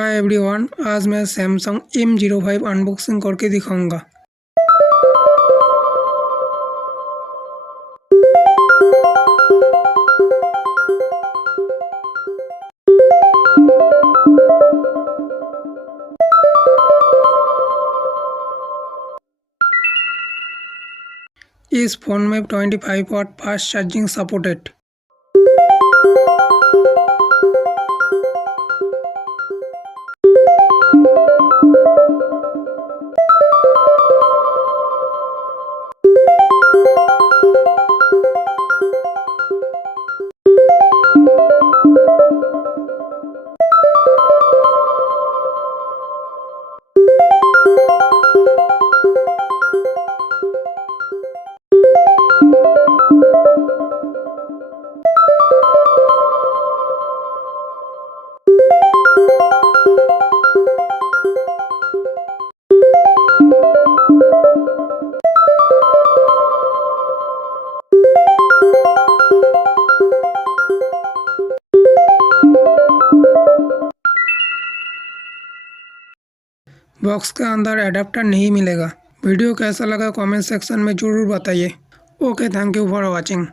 Hi everyone, आज मैं Samsung M05 unboxing करके दिखाऊंगा। इस फ़ोन में 25 watt fast charging supported. Box के अंदर एडाप्टर नहीं मिलेगा। वीडियो कैसा लगा कमेंट सेक्शन में ज़रूर बताइए। Okay, thank you for watching.